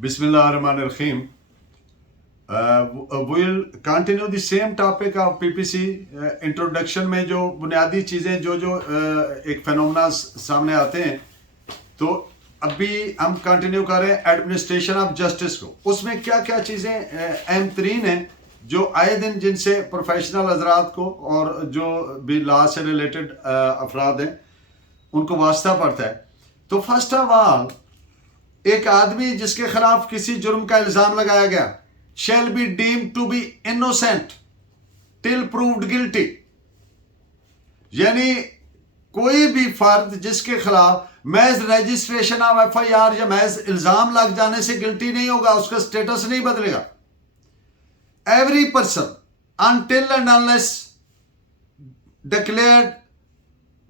Bismillahirrahmanirrahim. We'll continue the same topic of PPC. Introduction में जो बुनियादी चीज़ें जो जो एक फेनोमेना सामने आते हैं, तो अभी हम कंटिन्यू कर रहे हैं एडमिनिस्ट्रेशन ऑफ जस्टिस को। उसमें क्या क्या चीज़ें अहम तरीन हैं जो आए दिन जिनसे प्रोफेशनल हजरात को और जो भी लॉ से रिलेटेड अफराद हैं उनको वास्ता पड़ता है। तो फर्स्ट ऑफ ऑल, एक आदमी जिसके खिलाफ किसी जुर्म का इल्जाम लगाया गया shall be deemed to be innocent till proved guilty। यानी कोई भी फर्द जिसके खिलाफ महज रजिस्ट्रेशन ऑफ FIR या महज इल्जाम लग जाने से गिल्टी नहीं होगा, उसका स्टेटस नहीं बदलेगा। Every person until and unless declared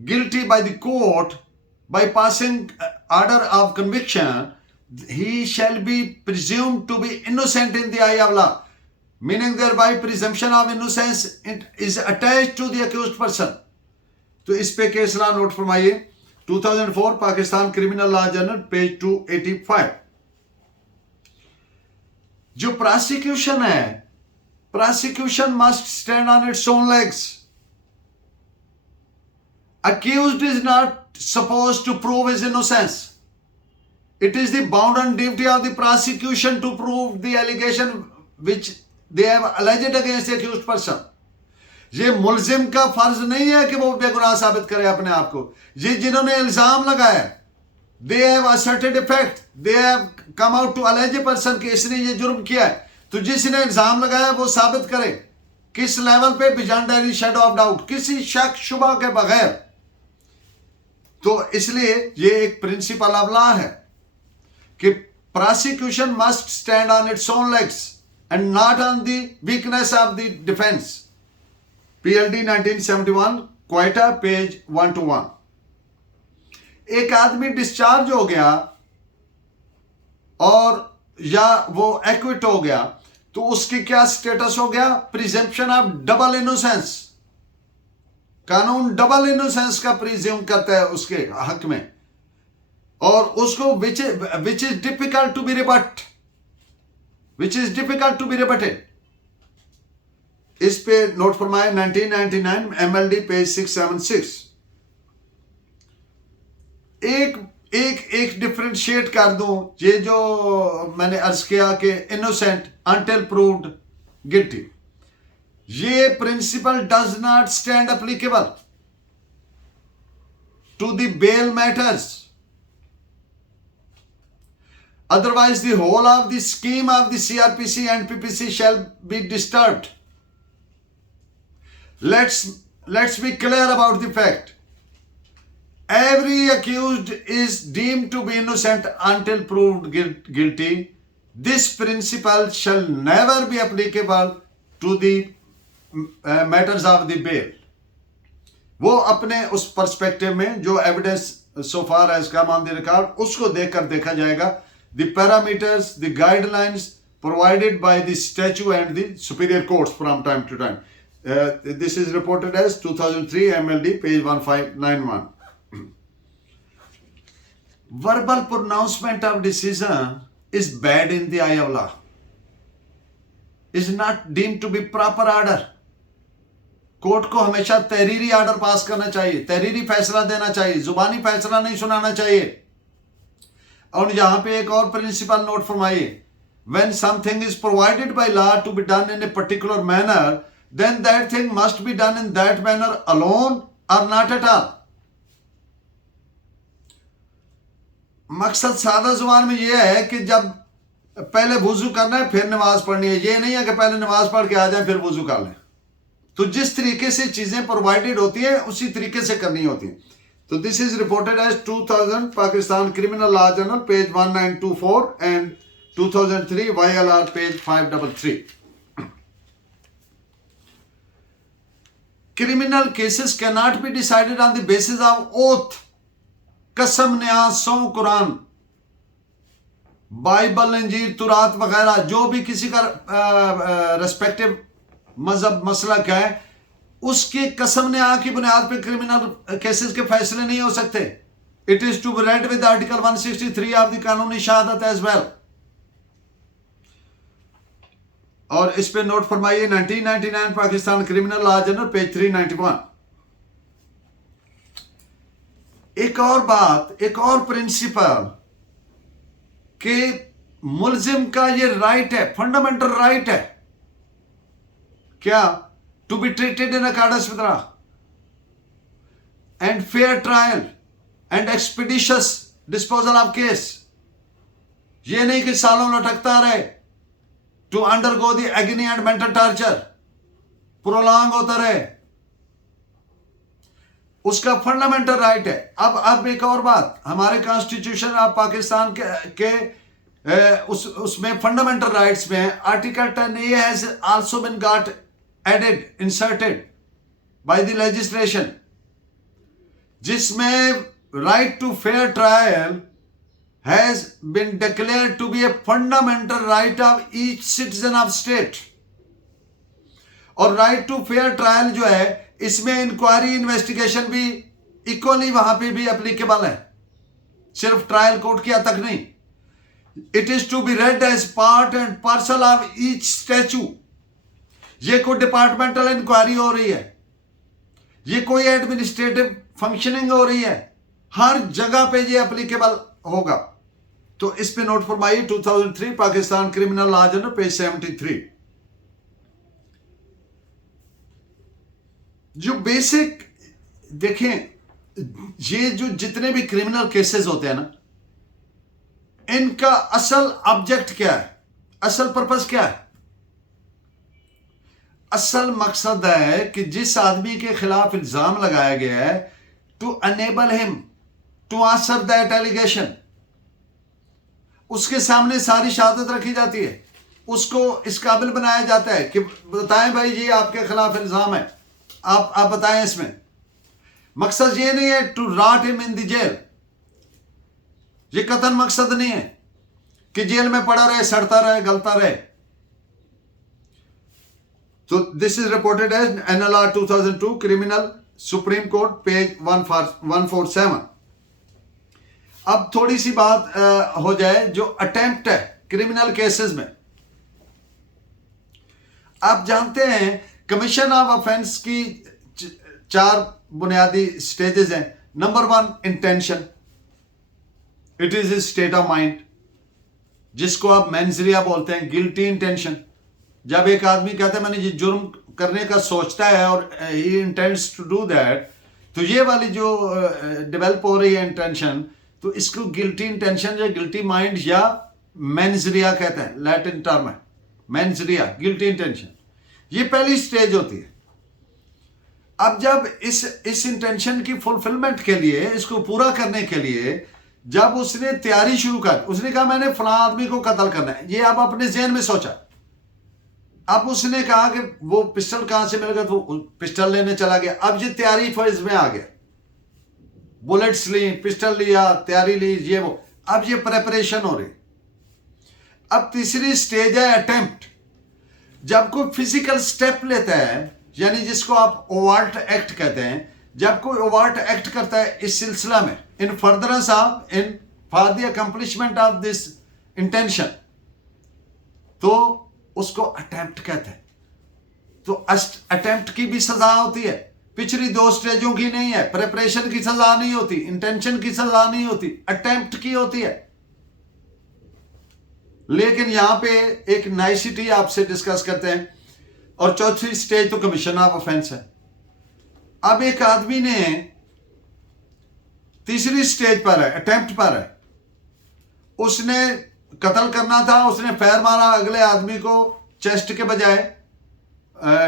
guilty by the court by passing order of conviction, he shall be presumed to be innocent in the eye of law, meaning thereby presumption of innocence is attached to the accused person। तो इस पे case law note फरमाइए, 2004 Pakistan criminal law journal page 285। जो prosecution है, prosecution must stand on its own legs. accused is not supposed to prove his innocence. It is the bounden duty of the prosecution to prove the allegation which they have alleged against the accused person। ये मुल्जिम का फर्ज नहीं है कि वो बेगुनाह साबित करे अपने आप को। ये जिन्होंने इल्जाम लगाया, they have asserted a fact, they have come out to allege a person कि इसने ये जुर्म किया है। तो जिसने इल्जाम लगाया वो साबित करे, किस लेवल पे, beyond any shadow of doubt, किसी शक शुबा के बगैर। तो इसलिए ये एक प्रिंसिपल ऑफ लॉ है कि prosecution must stand on its own legs and not on the weakness of the defense। PLD 1971 Quetta page 121। एक आदमी डिस्चार्ज हो गया और या वो एक्विट हो गया, तो उसकी क्या स्टेटस हो गया? Presumption of double innocence. कानून डबल इनोसेंस का प्रिज्यूम करता है उसके हक में, और उसको which is difficult to be rebut, which is difficult to be rebutted. इस पे नोट फरमाए 1999 MLD पेज 676। एक डिफरेंशिएट कर दूं, ये जो मैंने अर्ज किया कि इनोसेंट अंटिल प्रूव्ड गिल्टी, ये principle does not stand applicable to the bail matters. Otherwise, the whole of the scheme of the CRPC and PPC shall be disturbed। Let's be clear about the fact. Every accused is deemed to be innocent until proved guilty। This principle shall never be applicable to the matters of the bail। वो अपने उस perspective में जो evidence so far as come on the record उसको देखकर देखा जाएगा। The parameters, the guidelines provided by the statute and the superior courts from time to time। This is reported as 2003 MLD page 1591। Verbal pronouncement of decision is bad in the eye of law, is not deemed to be proper order। Court को हमेशा तहरीरी order pass करना चाहिए, तहरीरी फैसला देना चाहिए, जुबानी फैसला नहीं सुनाना चाहिए। और यहां पे एक और प्रिंसिपल नोट फरमाइए, when something is provided by law to be done in a particular manner, then that thing must be done in that manner alone or not at all। मकसद सादा जुबान में यह है कि जब पहले वुजू करना है फिर नमाज पढ़नी है, ये नहीं है कि पहले नमाज पढ़ के आ जाए फिर वुजू कर लें। तो जिस तरीके से चीजें प्रोवाइडेड होती है उसी तरीके से करनी होती है। तो this is reported as 2000 Pakistan criminal law journal page 1924 and 2003 YLR page 533। Criminal cases can not be decided on the basis of oath, कसम, न्याज, सौ, कुरान, बाइबल, इंजील, तुरात वगैरह, जो भी किसी का रेस्पेक्टिव मजहब मसलक है, उसके कसम ने की बुनियाद पे क्रिमिनल केसेस के फैसले नहीं हो सकते। It is to be read with article 163 of the कानूनी शहादत एज वेल। और इस पे नोट फरमाइए 1999 Pakistan criminal law general page 391। एक और बात, एक और प्रिंसिपल कि मुलजिम का ये राइट है, फंडामेंटल राइट है, क्या? To be treated in accordance with law and fair trial and expeditious disposal of case. ये नहीं कि सालों लटकता रहे, to undergo the agony and mental torture, prolong होता रहे, उसका फंडामेंटल राइट है। अब एक और बात, हमारे कॉन्स्टिट्यूशन ऑफ पाकिस्तान के उसमें फंडामेंटल राइट्स में article 10A has also been got added, inserted by the legislation, जिसमें right to fair trial has been declared to be a fundamental right of each citizen of state। और right to fair trial जो है, इसमें inquiry investigation भी equally वहां पे भी applicable है, सिर्फ ट्रायल कोर्ट की हद तक नहीं। It is to be read as part and parcel of each statute. ये कोई डिपार्टमेंटल इंक्वायरी हो रही है, ये कोई एडमिनिस्ट्रेटिव फंक्शनिंग हो रही है, हर जगह पे ये एप्लीकेबल होगा। तो इस पे नोट फरमाइए 2003 Pakistan criminal law general page 73। जो बेसिक देखें, ये जो जितने भी क्रिमिनल केसेस होते हैं ना, इनका असल ऑब्जेक्ट क्या है, असल पर्पस क्या है? असल मकसद है कि जिस आदमी के खिलाफ इल्जाम लगाया गया है, to enable him to answer that allegation. उसके सामने सारी शहादत रखी जाती है, उसको इस काबिल बनाया जाता है कि बताएं भाई ये आपके खिलाफ इल्जाम है, आप बताएं इसमें। मकसद ये नहीं है to rot him in the jail, ये कतन मकसद नहीं है कि जेल में पड़ा रहे, सड़ता रहे, गलता रहे। तो this is reported as NLR 2002 criminal supreme court page 147। अब थोड़ी सी बात हो जाए जो अटेम्प्ट है क्रिमिनल केसेस में। आप जानते हैं कमीशन ऑफ ऑफेंस की 4 बुनियादी स्टेजेस हैं। Number 1 intention, it is state of mind, जिसको आप मेंजरिया बोलते हैं, गिल्टी इंटेंशन। जब एक आदमी कहता है मैंने ये जुर्म करने का सोचता है और he intends to do that, तो ये वाली जो डेवलप हो रही है इंटेंशन, तो इसको गिल्टी इंटेंशन या गिल्टी माइंड या मेंजरिया कहते हैं, लैटिन टर्म है मेंजरिया, गिल्टी इंटेंशन। ये पहली स्टेज होती है। अब जब इस इंटेंशन की फुलफिलमेंट के लिए, इसको पूरा करने के लिए जब उसने तैयारी शुरू कर, उसने कहा मैंने फलां आदमी को कत्ल करना है, ये अब अपने जहन में सोचा। अब उसने कहा कि वो पिस्टल कहां से मिल गया, तो पिस्टल लेने चला गया। अब ये तैयारी फेज में आ गया, बुलेट्स ली, पिस्टल लिया, तैयारी ली, ये वो, अब ये प्रेपरेशन हो रही। अब तीसरी स्टेज है अटेम्प्ट, जब कोई फिजिकल स्टेप लेता है, यानी जिसको आप ओवर्ट एक्ट कहते हैं, जब कोई ओवर्ट एक्ट करता है इस सिलसिला में, इन furtherance of, in for the accomplishment of this intention, तो उसको अटेम्प्ट कहते हैं। तो अटेम्प्ट की भी सजा होती है, पिछली 2 स्टेजों की नहीं है। प्रेपरेशन की सजा नहीं होती, इंटेंशन की सजा नहीं होती, अटेम्प्ट की होती है। लेकिन यहां पे एक नाइसिटी आपसे डिस्कस करते हैं। और चौथी स्टेज तो कमीशन ऑफ ऑफेंस है। अब एक आदमी ने तीसरी स्टेज पर है, अटेम्प्ट पर है, उसने कत्ल करना था, उसने फायर मारा अगले आदमी को, चेस्ट के बजाय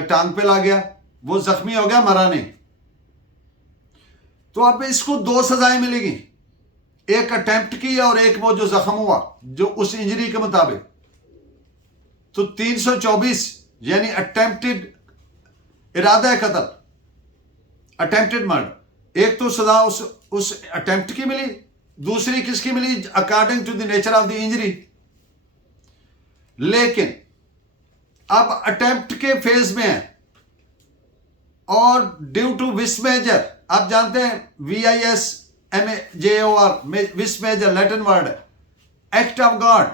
टांग पे ला गया, वो जख्मी हो गया, मरा नहीं। तो अब इसको 2 सजाएं मिलेगी, एक अटेम्प्ट की और एक वो जो जख्म हुआ जो उस इंजरी के मुताबिक। तो 324 यानी अटेम्प्टेड, इरादा है कत्ल, अटेम्प्टेड मर्डर। एक तो सजा उस अटेम्प्ट की मिली, दूसरी किसकी मिली, according to the nature of the injury. लेकिन अब अटेम्प्ट के फेज में है और ड्यू टू विस मेजर, आप जानते हैं VISMAJOR, विस मेजर लैटिन वर्ड है, एक्ट ऑफ गॉड।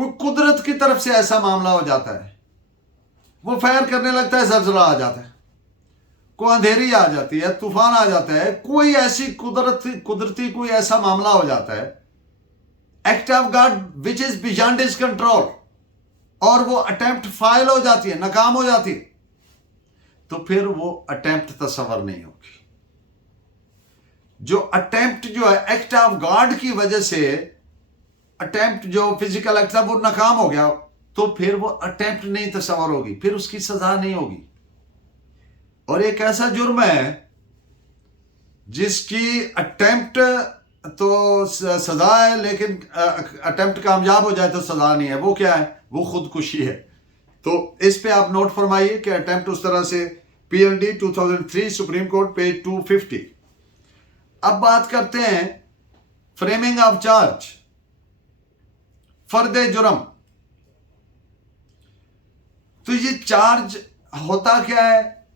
कोई कुदरत की तरफ से ऐसा मामला हो जाता है, वो फायर करने लगता है, जलजला आ जाता है, कोई अंधेरी आ जाती है, तूफान आ जाता है, कोई ऐसी कुदरती कोई ऐसा मामला हो जाता है, act of God which is beyond his control, और वो अटेम्प्ट फाइल हो जाती है, नाकाम हो जाती है, तो फिर वो अटेम्प्ट तस्वर नहीं होगी। जो अटेम्प्ट जो है एक्ट ऑफ गॉड की वजह से, अटेम्प्ट जो फिजिकल एक्ट था वो नाकाम हो गया, तो फिर वो अटेम्प्ट नहीं तस्वर होगी, फिर उसकी सजा नहीं होगी। और एक ऐसा जुर्म है जिसकी अटेम्प्ट तो सजा है, लेकिन अटेम्प्ट कामयाब हो जाए तो सजा नहीं है। वो क्या है? वो खुदकुशी है। तो इस पे आप नोट फरमाइए कि अटेम्प्ट उस तरह से PLD 2003 सुप्रीम कोर्ट पेज 250। अब बात करते हैं फ्रेमिंग ऑफ चार्ज, फर्द जुर्म। तो ये चार्ज होता क्या है,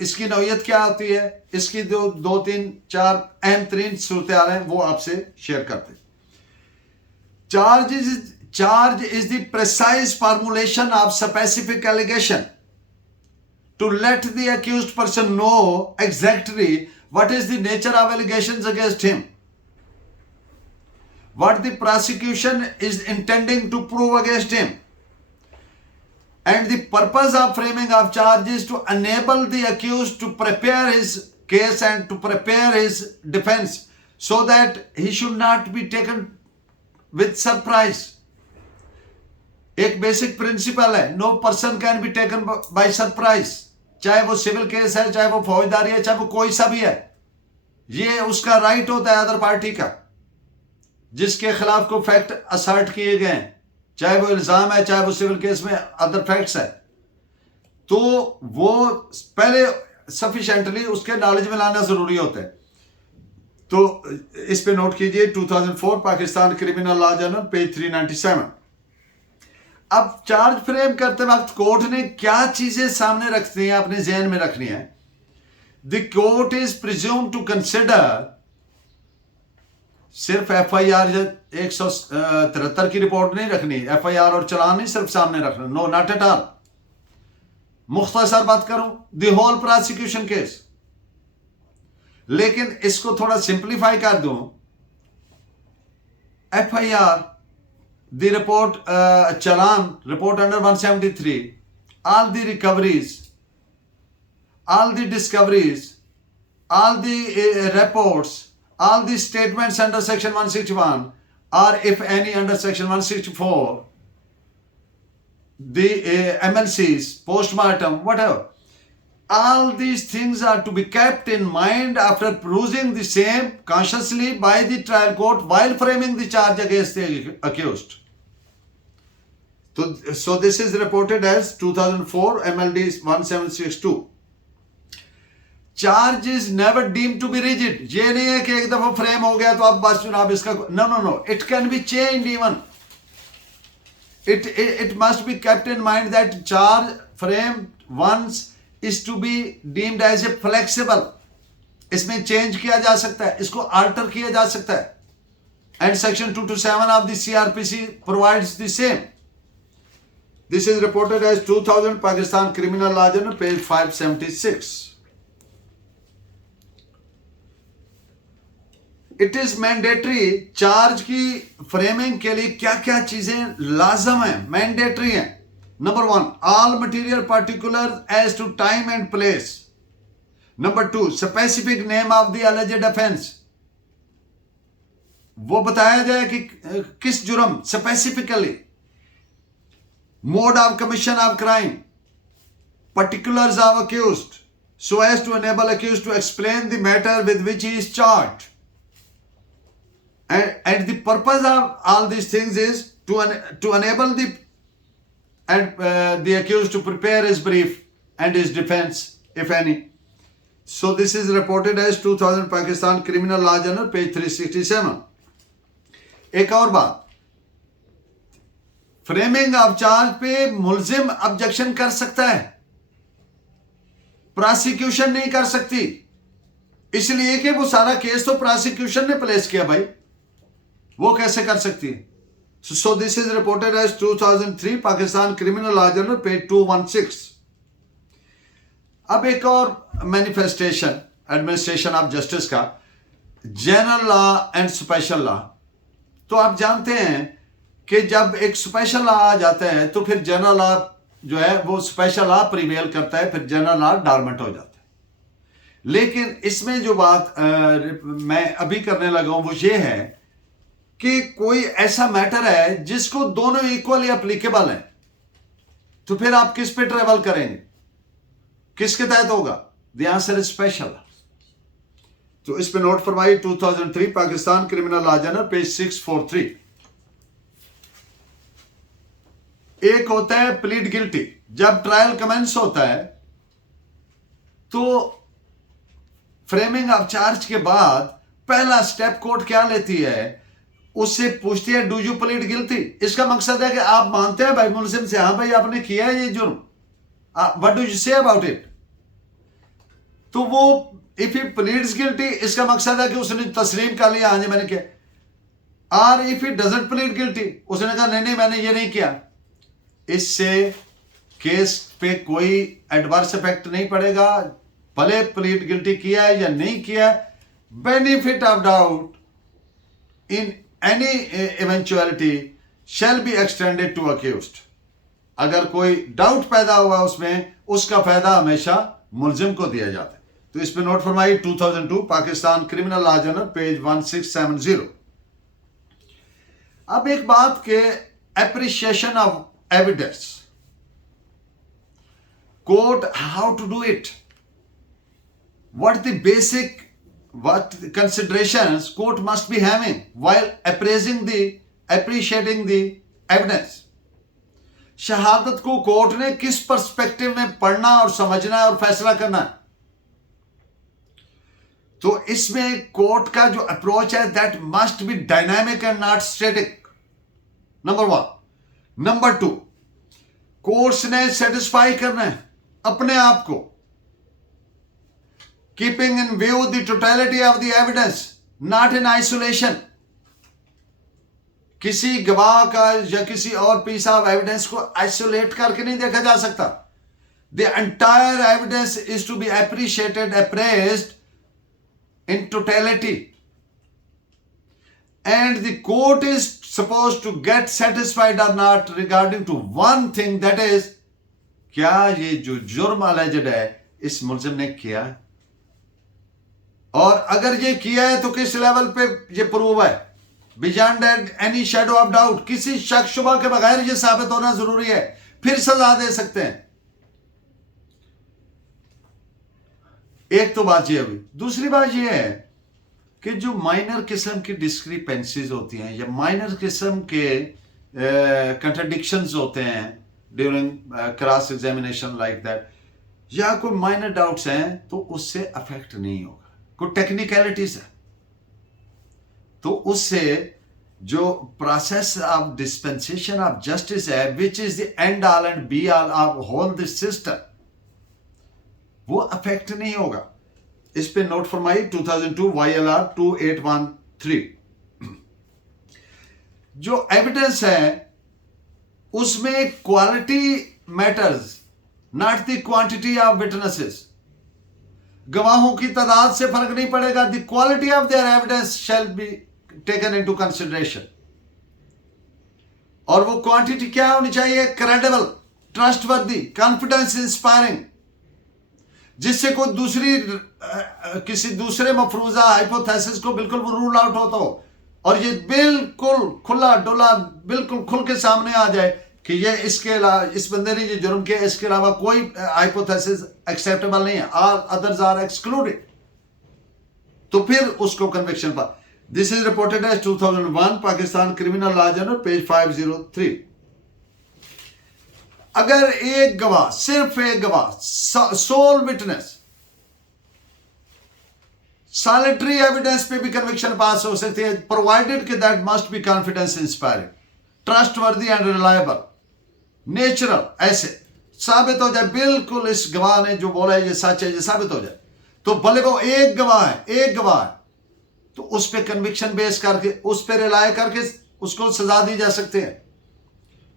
इसकी नौयत क्या होती है, इसकी दो तीन चार अहम तरीन सूरत हैं, वो आपसे शेयर करते हैं। Charge is the precise formulation of specific allegation to let the accused person know exactly what is the nature of allegations against him, what the prosecution is intending to prove against him, and the purpose of framing of charge is to enable the accused to prepare his case and to prepare his defense so that he should not be taken with surprise. एक basic principle है, no person can be taken by surprise, चाहे वो civil case है, चाहे वो फौजदारी है, चाहे वो कोई सा भी है। ये उसका राइट होता है अदर पार्टी का, जिसके खिलाफ कोई फैक्ट असर्ट किए गए हैं, चाहे वो इल्जाम है, चाहे वो सिविल केस में अदर फैक्ट्स है, तो वो पहले सफिशिएंटली उसके नॉलेज में लाना जरूरी होता है। तो इस पे नोट कीजिए 2004 Pakistan criminal law journal page 397। अब चार्ज फ्रेम करते वक्त कोर्ट ने क्या चीजें सामने रखनी है, अपने जहन में रखनी है। The court is presume to consider, सिर्फ FIR 173 की रिपोर्ट नहीं रखनी, FIR और चलान नहीं सिर्फ सामने रखना, नो नॉट एट ऑल। मुख्तसर बात करूं, द होल प्रोसिक्यूशन केस, लेकिन इसको थोड़ा सिंप्लीफाई कर दूं। FIR, the report, challan report under 173, all the recoveries, all the discoveries, all the reports, all the statements under section 161, or if any under section 164, the MLCs, postmortem, whatever, all these things are to be kept in mind after perusing the same consciously by the trial court while framing the charge against the accused. So this is reported as 2004 MLD 1762. Charge is never deemed to be rigid. ये नहीं है कि एक दफा frame हो गया तो अब बस जनाब इसका, no, it can be changed even. It must be kept in mind that charge framed once is to be deemed as a flexible. इसमें चेंज किया जा सकता है, इसको alter किया जा सकता है, and section 227 of the CRPC provides the same. This is reported as 2000 Pakistan Criminal Law Journal page 576. It is mandatory, charge की फ्रेमिंग के लिए क्या क्या चीजें लाजम है, मैंडेटरी है। Number 1, all material particulars as to time and place. Number 2, specific name of the alleged offense. वो बताया जाए कि किस जुर्म, specifically. Mode of commission of crime, particulars of accused, so as to enable accused to explain the matter with which he is charged. And the purpose of all these things is to enable the accused to prepare his brief and his defense, if any. So this is reported as 2000 Pakistan Criminal Law Journal page 367. एक और बात, framing of charge पे मुलजिम objection कर सकता है, prosecution नहीं कर सकती, इसलिए कि वो सारा केस तो प्रोसिक्यूशन ने प्लेस किया भाई, वो कैसे कर सकती है? So this is reported as 2003 Pakistan Criminal Law Journal page 216. अब एक और मैनिफेस्टेशन एडमिनिस्ट्रेशन ऑफ जस्टिस का, general law and special law. तो आप जानते हैं कि जब एक स्पेशल लॉ आ जाता है तो फिर जनरल लॉ जो है वो स्पेशल लॉ प्रिवेल करता है, फिर जनरल लॉ डॉर्मेंट हो जाता है। लेकिन इसमें जो बात मैं अभी करने लगा हूं वो ये है कि कोई ऐसा मैटर है जिसको दोनों इक्वली एप्लीकेबल हैं, तो फिर आप किस पे ट्रेवल करेंगे, किसके तहत होगा? The answer is special. तो इस पे नोट फरमाइए 2003 Pakistan criminal law journal page 643। एक होता है प्लीड गिल्टी। जब ट्रायल कमेंस होता है तो फ्रेमिंग ऑफ चार्ज के बाद पहला स्टेप कोर्ट क्या लेती है, उससे पूछती है डू यू प्लीड गिल्टी। इसका मकसद है कि आप मानते हैं भाई मुलजिम से, हाँ भाई आपने किया है ये जुर्म, what do you say about it. तो वो इफ ही प्लीड्स गिल्टी, इसका मकसद है कि उसने तस्लीम कर लिया, हाँ जी मैंने किया। और if he doesn't plead guilty, उसने कहा नहीं मैंने ये नहीं किया, इससे केस पे कोई एडवर्स इफेक्ट नहीं पड़ेगा, भले प्लीड गिल्टी किया है या नहीं किया। Benefit of doubt in any eventuality shall be extended to accused. अगर कोई डाउट पैदा हुआ उसमें, उसका फायदा हमेशा मुलजिम को दिया जाता है। तो इस पे नोट फरमाइए 2002 Pakistan criminal law journal page 1670। अब एक बात के appreciation of evidence, court how to do it, what the basic considerations court must be having while appreciating the evidence। शहादत को कोर्ट ने किस पर्सपेक्टिव में पढ़ना और समझना है और फैसला करना है। तो इसमें कोर्ट का जो अप्रोच है that must be dynamic and not static, number 1। Number 2, courts ने सेटिस्फाई करना है अपने आप को, keeping in view the totality of the evidence, not in isolation। किसी गवाह का या किसी और पीस ऑफ एविडेंस को आइसोलेट करके नहीं देखा जा सकता। The entire evidence is to be appreciated, appraised in totality, and the court is supposed to get satisfied or not regarding to one thing, that is क्या ये जो जुर्म alleged है इस मुलजिम ने किया है, और अगर ये किया है तो किस लेवल पे ये प्रूव है, beyond any shadow of doubt, किसी शक शुबा के बगैर ये साबित होना जरूरी है, फिर सजा दे सकते हैं। एक तो बात ये हुई। दूसरी बात ये है कि जो माइनर किस्म की डिस्क्रिपेंसीज होती हैं या माइनर किस्म के कंट्राडिक्शंस होते हैं during cross examination like that, या कोई माइनर डाउट्स हैं, तो उससे अफेक्ट नहीं होगा। कोई टेक्निकलिटीज है तो उससे जो process of dispensation of justice है, which is the end all and be all of whole this system, वो अफेक्ट नहीं होगा। इस पे नोट फरमाइए 2002 YLR 2813। जो एविडेंस है उसमें quality matters, not the quantity of witnesses. गवाहों की तादाद से फर्क नहीं पड़ेगा। The quality of their evidence shall be taken into consideration. और वो क्वांटिटी क्या होनी चाहिए? क्रेडिबल, ट्रस्टवर्दी, कॉन्फिडेंस इंस्पायरिंग, जिससे कोई किसी दूसरे मफरूजा हाइपोथेसिस को बिल्कुल रूल आउट होता हो और ये बिल्कुल खुला डुला बिल्कुल खुल के सामने आ जाए कि ये इसके अलावा, इस बंदे ने ये जुर्म किया, इसके अलावा कोई हाइपोथेसिस एक्सेप्टेबल नहीं है, ऑल अदर्स आर एक्सक्लूडेड, तो फिर उसको कन्विक्शन पर। This is reported as 2001 Pakistan criminal law journal page 503। अगर एक गवाह, सिर्फ एक गवाह, सोल विटनेस, सॉलिटरी एविडेंस पे भी कन्विक्शन पास हो सकती है, प्रोवाइडेड कि that must be confidence inspiring, trustworthy and reliable, natural, ऐसे साबित हो जाए बिल्कुल इस गवाह ने जो बोला है ये सच है, ये साबित हो जाए। तो भले वो एक गवाह है, तो उस पर कन्विक्शन बेस करके, उस पर रिलाय करके उसको सजा दी जा सकती है।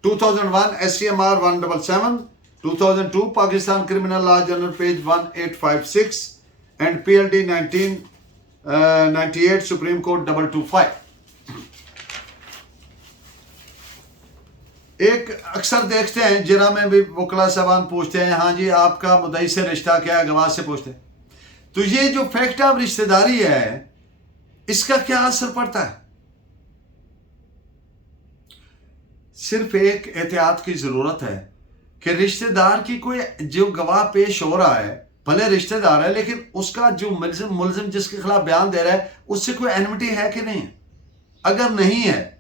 2001 SCMR 177, 2002 Pakistan criminal law general page 1856 and PLD 1998 supreme court 225। एक अक्सर देखते हैं जिरा में भी वकला साहबान पूछते हैं, हाँ जी आपका मुद्दई से रिश्ता क्या है, गवाह से पूछते हैं। तो ये जो फैक्ट ऑफ रिश्तेदारी है इसका क्या असर पड़ता है? सिर्फ एक एहतियात की जरूरत है कि रिश्तेदार की कोई जो गवाह पेश हो रहा है, भले रिश्तेदार है लेकिन उसका जो मुलजिम जिसके खिलाफ बयान दे रहा है उससे कोई एनमिटी है कि नहीं। अगर नहीं है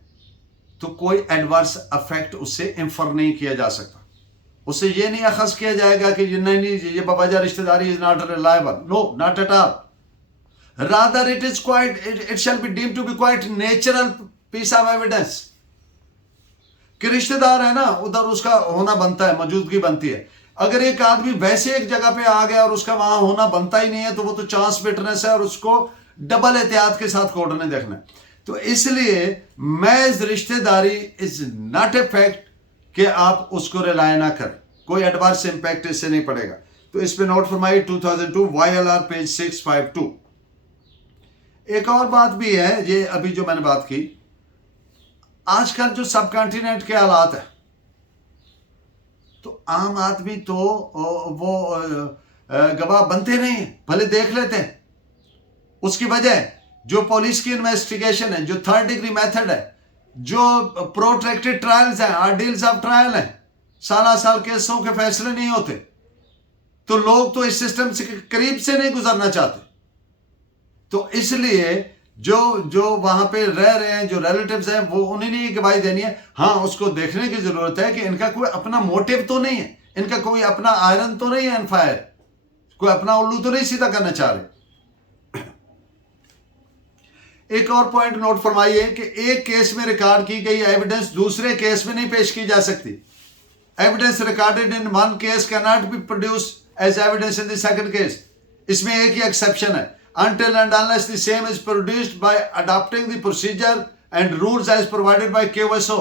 तो कोई एडवर्स अफेक्ट उससे इंफर नहीं किया जा सकता। उससे ये नहीं अखज़ किया जाएगा कि नहीं ये बाबाजा रिश्तेदारी is not reliable, no not at all. Rather it is quite, it shall be deemed to be quite natural piece of evidence कि रिश्तेदार है ना, उधर उसका होना बनता है, मौजूदगी बनती है। अगर एक आदमी वैसे एक जगह पे आ गया और उसका वहां होना बनता ही नहीं है तो वो तो चांस बिटनेस है और उसको डबल एहतियात के साथ कोर्ट ने देखना है। तो इसलिए मैज रिश्तेदारी इज नॉट ए फैक्ट कि आप उसको रिलाय ना करें, कोई एडवर्स इंपैक्ट इससे नहीं पड़ेगा। तो इस पे नोट फरमाइए 2002 YLR पेज 652। एक और बात भी है, ये अभी जो मैंने बात की, आजकल जो सब कॉन्टिनेंट के हालात है तो आम आदमी तो वो गवाह बनते नहीं है, भले देख लेते हैं। उसकी वजह जो पुलिस की इन्वेस्टिगेशन है, जो थर्ड डिग्री मेथड है, जो प्रोट्रैक्टेड ट्रायल्स हैं, ऑर्डील्स ऑफ ट्रायल हैं, साल केसों के फैसले नहीं होते, तो लोग तो इस सिस्टम से करीब से नहीं गुजरना चाहते। तो इसलिए जो वहां पे रह रहे हैं, जो रिलेटिव्स हैं, वो उन्हें नहीं गवाही देनी है। हाँ, उसको देखने की जरूरत है कि इनका कोई अपना मोटिव तो नहीं है, इनका कोई अपना आयरन तो नहीं है एनफायर, कोई अपना उल्लू तो नहीं सीधा करना चाह रहे। एक और पॉइंट नोट फरमाइए कि एक केस में रिकॉर्ड की गई एविडेंस दूसरे केस में नहीं पेश की जा सकती। Evidence recorded in one case can not be produce as evidence in the second case. इसमें एक ही एक्सेप्शन है, until and unless the same is produced by adopting the procedure and rules as provided by QSO।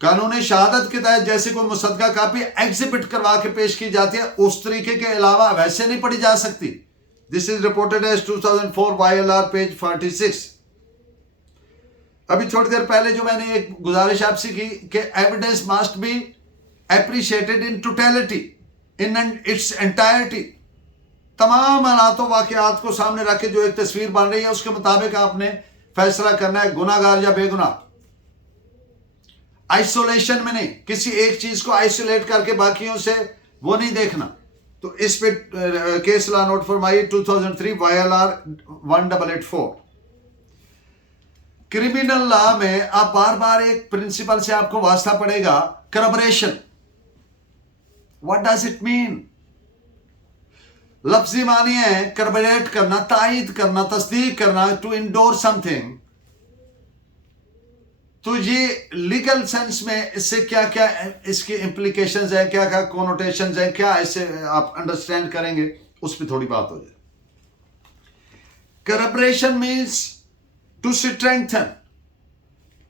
कानूनी शहादत के तहत जैसे कोई मुसद्दका कापी एग्जिबिट करवा के पेश की जाती है, उस तरीके के अलावा वैसे नहीं पढ़ी जा सकती। This is reported as 2004 YLR page 46। अभी थोड़ी देर पहले जो मैंने एक गुजारिश आपसे की कि evidence must be appreciated in totality, in its entirety. तमाम हालातों वाकयात को सामने रख के जो एक तस्वीर बन रही है उसके मुताबिक आपने फैसला करना है, गुनाहगार या बेगुनाह। आइसोलेशन में नहीं, किसी एक चीज को आइसोलेट करके बाकियों से वो नहीं देखना। तो इस पे केस लॉ नोट फरमाइए 2003 YLR 1884। क्रिमिनल लॉ में आप बार बार एक प्रिंसिपल से आपको वास्ता पड़ेगा, corroboration. What does it mean? लफ्जी मानी है करबरेट करना, तायद करना, तस्दीक करना, टू इंडोर समथिंग। तो ये लीगल सेंस में इससे क्या क्या इसकी इंप्लीकेशंस है, क्या क्या कोनोटेशंस है, क्या इससे आप अंडरस्टैंड करेंगे, उस पर थोड़ी बात हो जाए। Corroboration means to strengthen,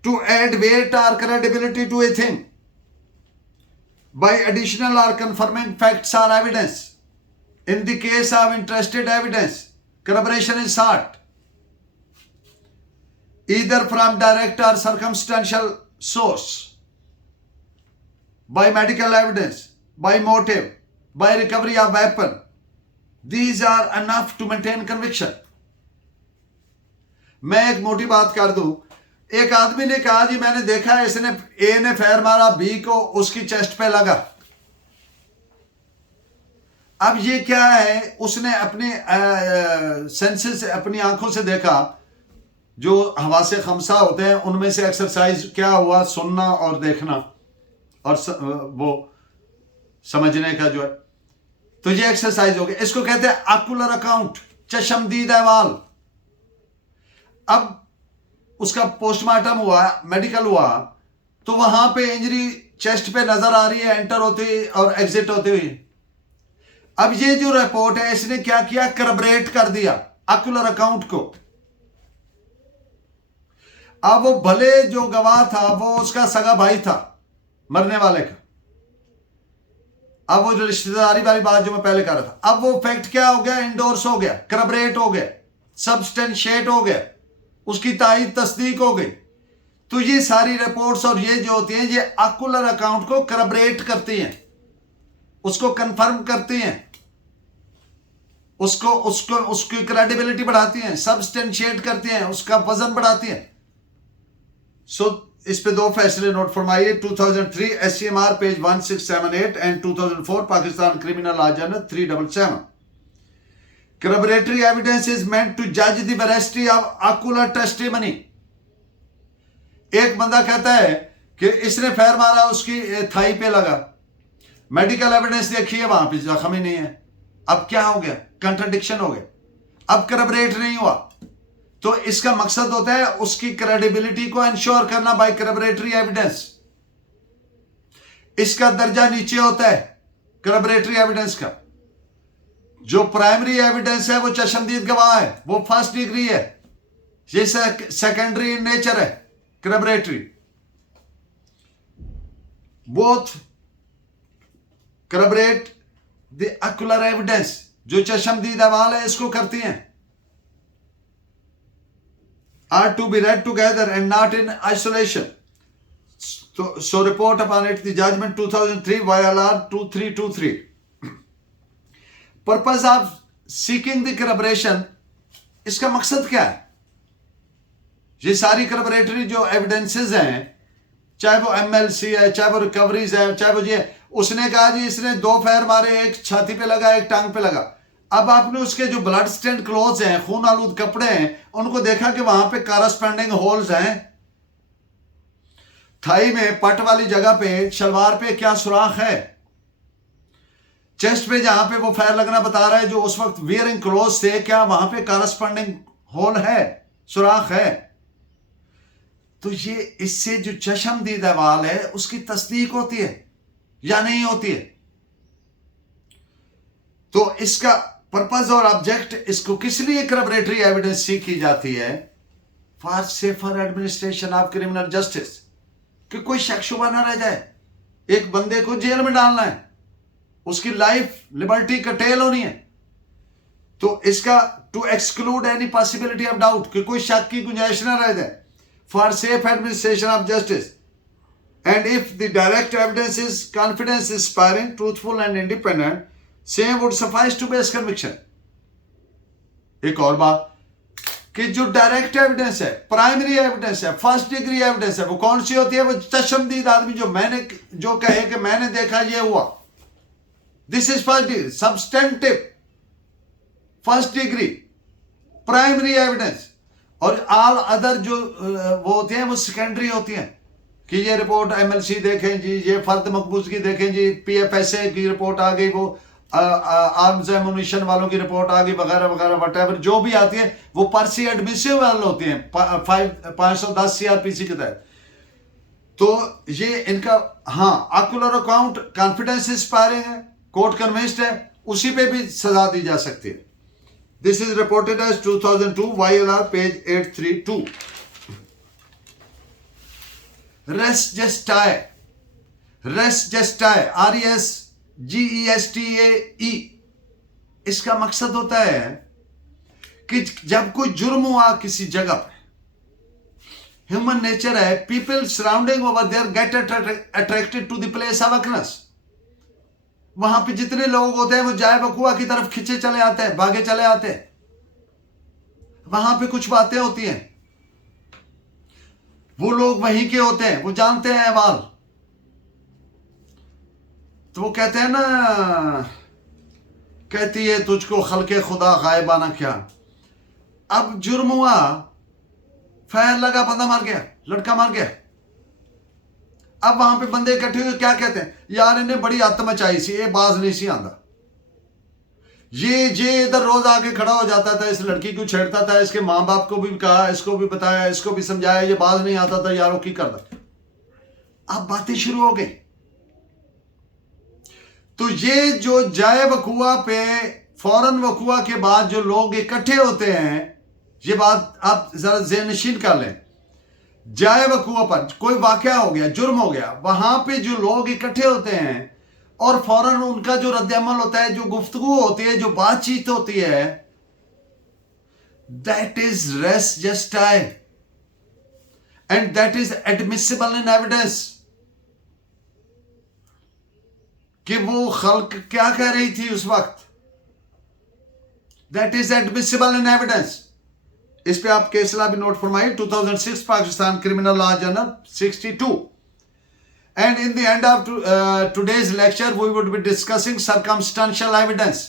to add weight और credibility to a thing by additional और कंफर्मिंग फैक्ट्स और evidence. In the case of interested evidence, corroboration is sought either from direct or circumstantial source, by medical evidence, by motive, by recovery of weapon. These are enough to maintain conviction. मैं एक मोटी बात कर दूं, एक आदमी ने कहा जी मैंने देखा है इसने ए ने फायर मारा, बी को उसकी चेस्ट पे लगा। अब ये क्या है, उसने अपने सेंसेस से, अपनी आंखों से देखा, जो हवासे खमसा होते हैं उनमें से एक्सरसाइज क्या हुआ, सुनना और देखना और वो समझने का जो है, तो ये एक्सरसाइज हो गया। इसको कहते हैं आकुलर अकाउंट, चशमदीद अहवाल। अब उसका पोस्टमार्टम हुआ, मेडिकल हुआ, तो वहां पे इंजरी चेस्ट पे नजर आ रही है, एंटर होती और एग्जिट होती हुई। अब ये जो रिपोर्ट है इसने क्या किया, करबरेट कर दिया आकुलर अकाउंट को। अब वो भले जो गवाह था वो उसका सगा भाई था मरने वाले का। अब वो जो रिश्तेदारी वाली बात जो मैं पहले कर रहा था, अब वो फैक्ट क्या हो गया, इंडोर्स हो गया, करबरेट हो गया, सब्सटेंशिएट हो गया, उसकी तायीद तस्दीक हो गई। तो ये सारी रिपोर्ट्स और ये जो होती हैं ये आकुलर अकाउंट को करबरेट करती हैं, उसको कंफर्म करती हैं, उसको उसको उसकी क्रेडिबिलिटी बढ़ाती हैं, सब्सटेंशिएट करती हैं, उसका वजन बढ़ाती हैं। सो इस पे दो फैसले नोट फरमाइए। 2003 SCMR page 1678 and 2004 Pakistan criminal law journal 377। Corroboratory evidence is meant to judge the veracity of ocular testimony। एक बंदा कहता है कि इसने फायर मारा, उसकी थाई पे लगा, मेडिकल एविडेंस देखी है, वहां पे जख्म ही नहीं है। अब क्या हो गया, कंट्राडिक्शन हो गया, अब करबरेट नहीं हुआ। तो इसका मकसद होता है उसकी क्रेडिबिलिटी को इंश्योर करना बाय करबरेटरी एविडेंस। इसका दर्जा नीचे होता है करबरेटरी एविडेंस का। जो प्राइमरी एविडेंस है वो चश्मदीद गवाह है, वो फर्स्ट डिग्री है, ये सेकेंडरी इन नेचर है करबरेटरी। बोथ करबरेट द ऑक्यूलर एविडेंस, जो चश्मदीद अहवाल है इसको करती हैं, are to be read together and not in isolation. So report upon it the judgment 2003 YLR 2323। Purpose of seeking the corroboration, इसका मकसद क्या है? ये सारी corroboratory जो evidences हैं, चाहे वो MLC है, चाहे वो रिकवरीज है, चाहे वो ये, उसने कहा जी इसने 2 फायर मारे, एक छाती पे लगा, एक टांग पे लगा। अब आपने उसके जो ब्लड स्टेन क्लोथ हैं, खून आलूद कपड़े हैं, उनको देखा कि वहां पे करस्पॉन्डिंग होल्स हैं, थाई में पट वाली जगह पे, शलवार पे क्या सुराख है, चेस्ट पे जहां पे वो फायर लगना बता रहा है, जो उस वक्त वियरिंग क्लोथ थे, क्या वहां पे करस्पॉन्डिंग होल है, सुराख है। तो ये इससे जो चश्मदीद अहवाल है उसकी तस्दीक होती है या नहीं होती है। तो इसका पर्पज और ऑब्जेक्ट, इसको किस लिए करबरेटरी एविडेंस सीखी जाती है? For safer administration of criminal justice, कि कोई शक शुबा ना रह जाए। एक बंदे को जेल में डालना है, उसकी लाइफ लिबर्टी कटेल होनी है, तो इसका to exclude any possibility of doubt, कि कोई शक की गुंजाइश ना रह जाए, for safe administration of justice. And if the direct evidence is confidence inspiring, truthful and independent, same would suffice to base conviction. एक और बात कि जो डायरेक्ट एविडेंस है, प्राइमरी एविडेंस है, फर्स्ट डिग्री एविडेंस है, वो कौन सी होती है? वो चश्मदीद आदमी जो कहे कि मैंने देखा ये हुआ, this is first degree, substantive first degree primary evidence. और ऑल अदर जो वो होती हैं वो सेकेंडरी होती हैं, कि ये रिपोर्ट MLC देखें जी, ये फर्द मकबूज की देखें जी, PFSA की रिपोर्ट आ गई, वो आर्म्स एमुनिशन वालों की रिपोर्ट आ गई, वगैरह वगैरह, वटेवर जो भी आती है वो पर्सी एडमिसिव वाले होती हैं 510 CRPC के तहत। तो ये इनका, हाँ, ऑक्यूलर अकाउंट कॉन्फिडेंस इंस्पायरिंग है, कोर्ट कन्विंस्ड है, उसी पे भी सजा दी जा सकती है। This is reported as 2002 YLR page 832। Res gestae, RESGESTAE, इसका मकसद होता है कि जब कोई जुर्म हुआ किसी जगह पे, ह्यूमन नेचर है, people surrounding over there get attracted to the place of occurrence. वहां पे जितने लोग होते हैं वो जाए वकुआ की तरफ खिंचे चले आते हैं, भागे चले आते हैं। वहां पे कुछ बातें होती हैं, वो लोग वहीं के होते हैं, वो जानते हैं अहवाल, तो वो कहते हैं ना, कहती है तुझको खलके खुदा गायबाना क्या। अब जुर्म हुआ, फायर लगा, बंदा मार गया, लड़का मार गया। अब वहां पे बंदे इकट्ठे हुए क्या कहते हैं, यार इन्हें बड़ी आत्म मचाई सी, ये बाज नहीं सी आंदा, ये इधर रोज आके खड़ा हो जाता था, इस लड़की को छेड़ता था, इसके माँ बाप को भी कहा, इसको भी बताया, इसको भी समझाया, ये बाज नहीं आता था, यारों की कर दे। अब बातें शुरू हो गई। तो ये जो जाए वकुआ पे फौरन वकुआ के बाद जो लोग इकट्ठे होते हैं, ये बात आप जरा ज़हन नशीन कर लें। जाए वकूआ पर कोई वाकया हो गया, जुर्म हो गया, वहां पे जो लोग इकट्ठे होते हैं और फौरन उनका जो रद्द-ए-अमल होता है, जो गुफ्तगू होती है, जो बातचीत होती है, that is res gestae and that is admissible in evidence. कि वो खल्क क्या कह रही थी उस वक्त, that is admissible in evidence. इस पे आप केस लॉ भी नोट फरमाइए, 2006 Pakistan criminal law journal 62। And in the end of today's lecture, we would be discussing circumstantial evidence.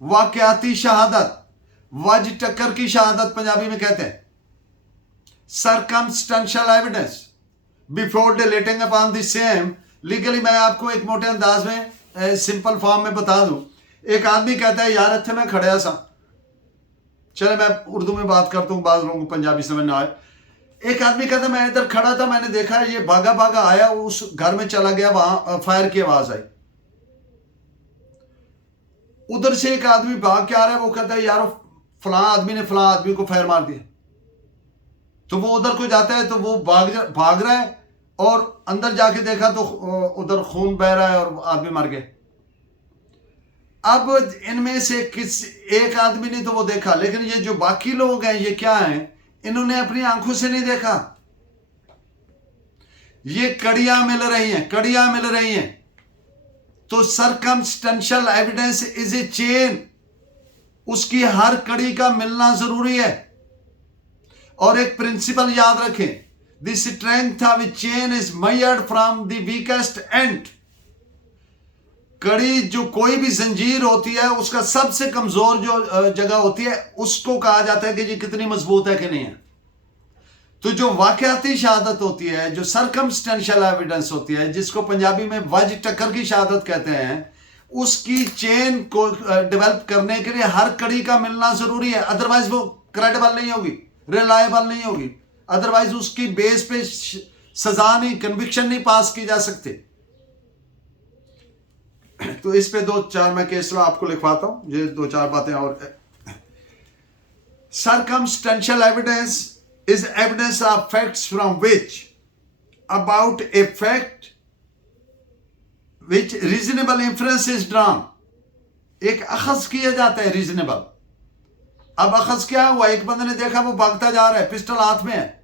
वाकयाती शहादत, वज टक्कर की शहादत पंजाबी में कहते हैं। Circumstantial evidence. Before dilating upon the same, legally मैं आपको एक मोटे अंदाज में सिंपल फॉर्म में बता दूं। एक आदमी कहता है यार इत्थे मैं खड़िया सा, चले मैं उर्दू में बात करता हूँ, बाद लोगों को पंजाबी समझ ना आए। एक आदमी कहता मैं इधर खड़ा था, मैंने देखा ये भागा भागा आया, उस घर में चला गया, वहां फायर की आवाज आई। उधर से एक आदमी भाग के आ रहा है, वो कहता है यार फलां आदमी ने फलां आदमी को फायर मार दिया। तो वो उधर को जाता है तो वो भाग रहा है और अंदर जाके देखा तो उधर खून बह रहा है और आदमी मर गए। अब इनमें से किस एक आदमी ने तो वो देखा, लेकिन ये जो बाकी लोग हैं ये क्या हैं, इन्होंने अपनी आंखों से नहीं देखा। ये कड़ियां मिल रही हैं, कड़ियां मिल रही हैं। तो circumstantial evidence is a chain, उसकी हर कड़ी का मिलना जरूरी है। और एक प्रिंसिपल याद रखें, the strength of A chain is measured from the weakest and. कड़ी जो कोई भी जंजीर होती है उसका सबसे कमजोर जो जगह होती है उसको कहा जाता है कि ये कितनी मजबूत है कि नहीं है। तो जो वाकयाती शहादत होती है, जो सर्कमस्टेंशियल एविडेंस होती है, जिसको पंजाबी में वज टक्कर की शहादत कहते हैं, उसकी चेन को डेवलप करने के लिए हर कड़ी का मिलना जरूरी है। अदरवाइज वो क्रेडिबल नहीं होगी, रिलायबल नहीं होगी। अदरवाइज उसकी बेस पे सजा नहीं, कन्विक्शन नहीं पास की जा सकती। तो इस पे दो चार मैं केस आपको लिखवाता हूं, ये दो चार बातें और। Circumstantial evidence is evidence of facts from which about a fact which reasonable inference is drawn. एक अखज किया जाता है रीजनेबल। अब अखज क्या हुआ, एक बंदे ने देखा वो भागता जा रहा है, पिस्टल हाथ में है,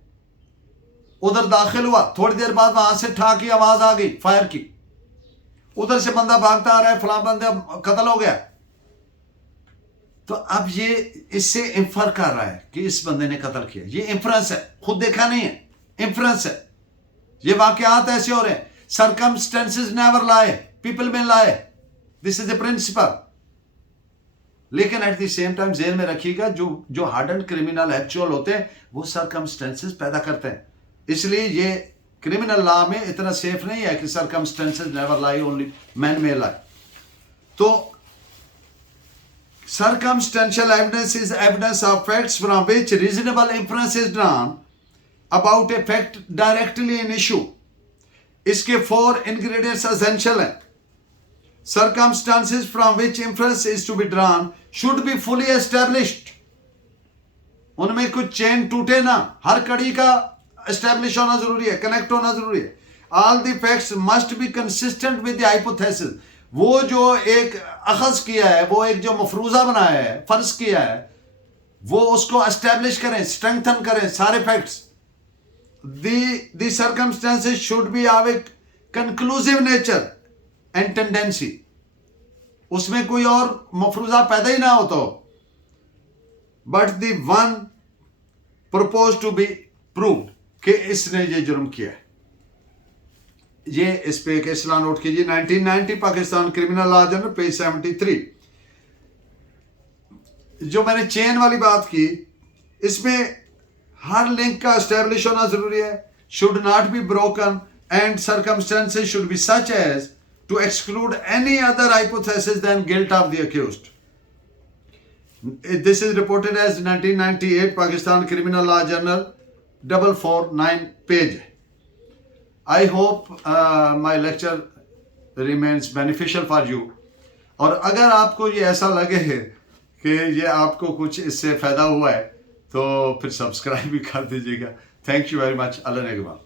उधर दाखिल हुआ, थोड़ी देर बाद वहां से ठा की आवाज आ गई फायर की, उधर से बंदा भागता आ रहा है, फलां बंदा कत्ल हो गया। तो अब ये इससे इंफर कर रहा है कि इस बंदे ने कत्ल किया। ये इंफरेंस है, खुद देखा नहीं है, इंफरेंस है। ये वाकयात ऐसे हो रहे हैं, सर्कमस्टेंसेस नेवर लाए, पीपल में लाए, दिस इज ए प्रिंसिपल। लेकिन एट द सेम टाइम जेल में रखिएगा, जो हार्डन क्रिमिनल एक्चुअल होते हैं वो सर्कमस्टेंसेस पैदा करते हैं। इसलिए ये क्रिमिनल लॉ में इतना सेफ नहीं है कि सर्कमस्टेंसेस नेवर लाई, ओनली मैन में लाई। तो circumstantial evidence is evidence of facts from which reasonable inference is drawn about a fact directly in issue. इसके 4 ingredients essential हैं। Circumstances from which inference is to be drawn should be fully established. उनमें कुछ chain टूटे ना, हर कड़ी का establish होना जरूरी है, कनेक्ट होना जरूरी है। All the facts must be consistent with the hypothesis. वो जो एक अखज किया है, वो एक जो मफरूजा बनाया है, फर्ज किया है, वो उसको एस्टैब्लिश करें, स्ट्रेंथन करें सारे facts. The circumstances should be of a conclusive nature and tendency. उसमें कोई और मफरूजा पैदा ही ना हो तो, but the one propose to be proved कि इसने ये जुर्म किया है। ये इस पे एक इस्ला नोट कीजिए, 1990 Pakistan criminal law journal page 73। जो मैंने चेन वाली बात की, इसमें हर लिंक का एस्टैब्लिश होना जरूरी है, should not be broken and circumstances should be such as to exclude any other hypothesis than guilt of the accused. This is reported as 1998 Pakistan criminal law journal 449 page. I hope my lecture remains beneficial for you. और अगर आपको ये ऐसा लगे कि ये आपको कुछ इससे फ़ायदा हुआ है तो फिर सब्सक्राइब भी कर दीजिएगा। Thank you very much. Allah Negma.